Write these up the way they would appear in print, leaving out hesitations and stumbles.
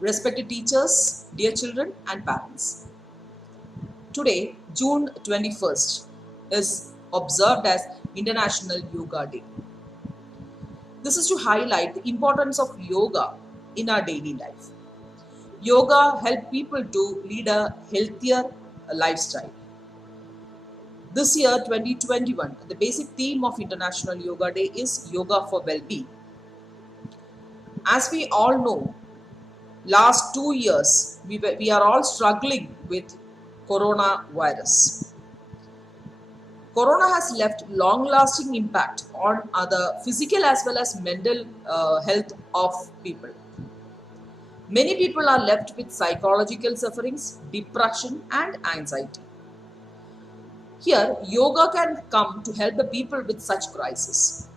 Respected teachers, dear children and parents. Today, June 21st, is observed as International Yoga Day. This is to highlight the importance of yoga in our daily life. Yoga helps people to lead a healthier lifestyle. This year, 2021, the basic theme of International Yoga Day is Yoga for Well-being. As we all know, last 2 years, we are all struggling with coronavirus. Corona has left long-lasting impact on the physical as well as mental health of people. Many people are left with psychological sufferings, depression and anxiety. Here, yoga can come to help the people with such crisis.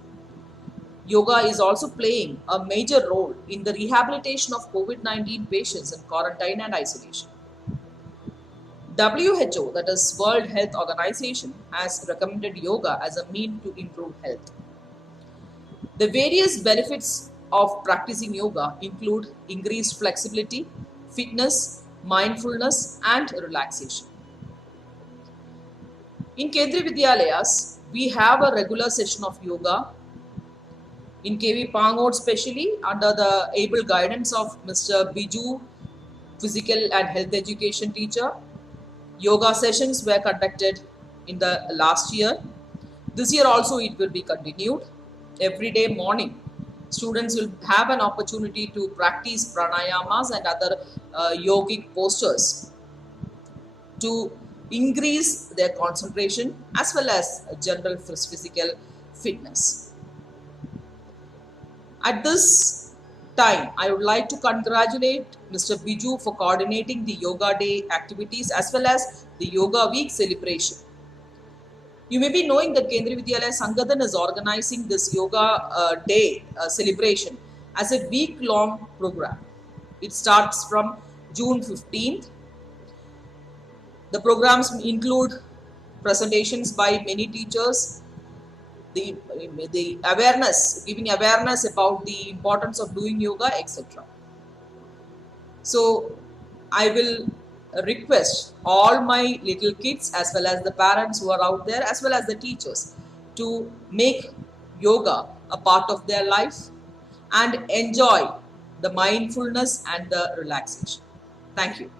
Yoga is also playing a major role in the rehabilitation of COVID-19 patients in quarantine and isolation. WHO, that is World Health Organization, has recommended yoga as a means to improve health. The various benefits of practicing yoga include increased flexibility, fitness, mindfulness, and relaxation. In Kendriya Vidyalayas, we have a regular session of yoga. In KV Pangot, especially under the able guidance of Mr. Biju, physical and health education teacher, yoga sessions were conducted in the last year. This year also it will be continued. Every day morning, students will have an opportunity to practice pranayamas and other yogic postures to increase their concentration as well as general physical fitness. At this time, I would like to congratulate Mr. Biju for coordinating the Yoga Day activities as well as the Yoga Week celebration. You may be knowing that Kendriya Vidyalaya Sangathan is organizing this Yoga Day celebration as a week-long program. It starts from June 15th. The programs include presentations by many teachers, the awareness, giving awareness about the importance of doing yoga, etc. So I will request all my little kids as well as the parents who are out there as well as the teachers to make yoga a part of their life and enjoy the mindfulness and the relaxation. Thank you.